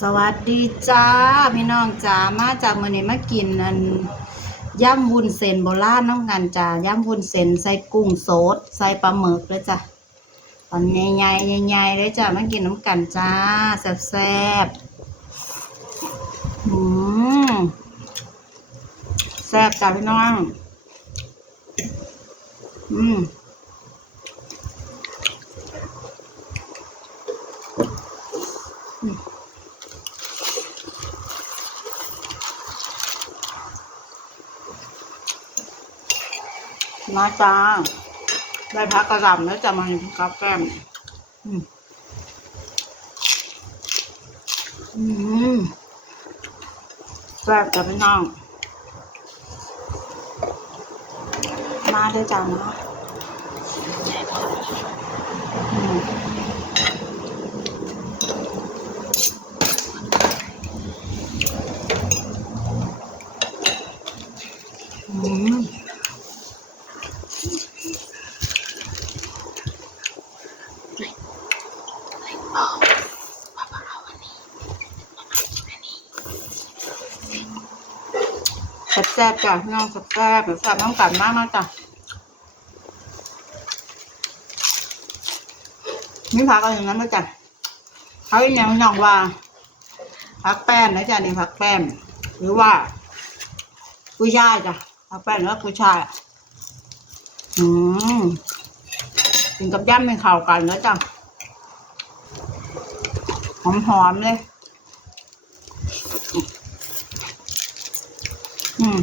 สวัสดีจ้าพี่น้องจ้ามาจากมือนี้มากินอันย่ำวุ้นเส้นโบราณน้องกันจ้าย่ำวุ้นเส้นใส่กุ้งสดใส่ปลาหมึกเลยจ้ะตอนใหญ่ๆใหญ่ๆเลยจ้ามากินน้ำกันจ้าแซ่บๆอืมแซ่บจ้าพี่น้องอืม มาจ้า ได้พักกระดำแล้วจะมาเห็นกับแก้ม อืมอืมแซ่บจ้ะไม่น้อง มาได้จ้านะ แซ่บจ้ะพี่น้องแซ่บแซ่บน้องกันมากนะจ้ะนี่พักเอาอย่างนั้นนะจ้ะเขาอีกอย่างพี่น้องว่าพักแป้นนะจ้ะนี่พักแป้นหรือว่ากุ้ยช่ายจ้ะพักแป้นหรือว่ากุ้ยช่ายอืมกินกับย่ำเป็นข่าวกันแล้วจ้ะ หอมๆเลยอืม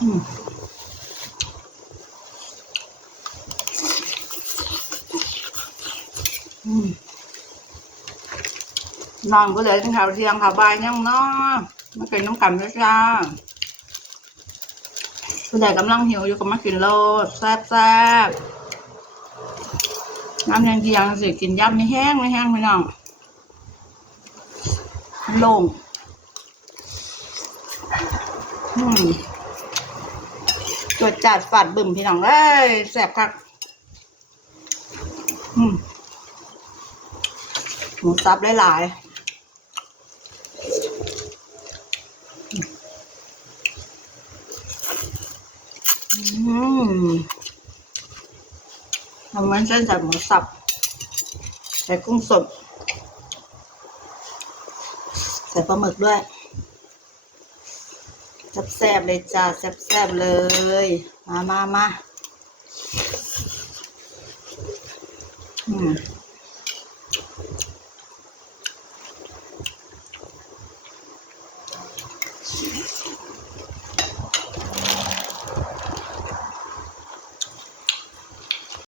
อืมอืมนอนก็เลยกินข้าวเที่ยงข้าวบ่ายยังเนาะมากินน้ำกันด้วยจ้าคุณใหญ่กำลังหิวอยู่ก็มากินโลดแซ่บแซ่บ น้ำยังเที่ยงสิกินยำไม่แห้งไม่แห้งพี่น้องลงอืมจวดจัดฝาดบึ่มพี่น้องเอ้ยแสบคักอืมหมูสับหลายๆอืม ทำมันเส้นใส่หมูสับ ใส่กุ้งสด ใส่ปลาหมึกด้วยแซ่บๆเลยจ้าแซ่บๆเลย มามามาอืม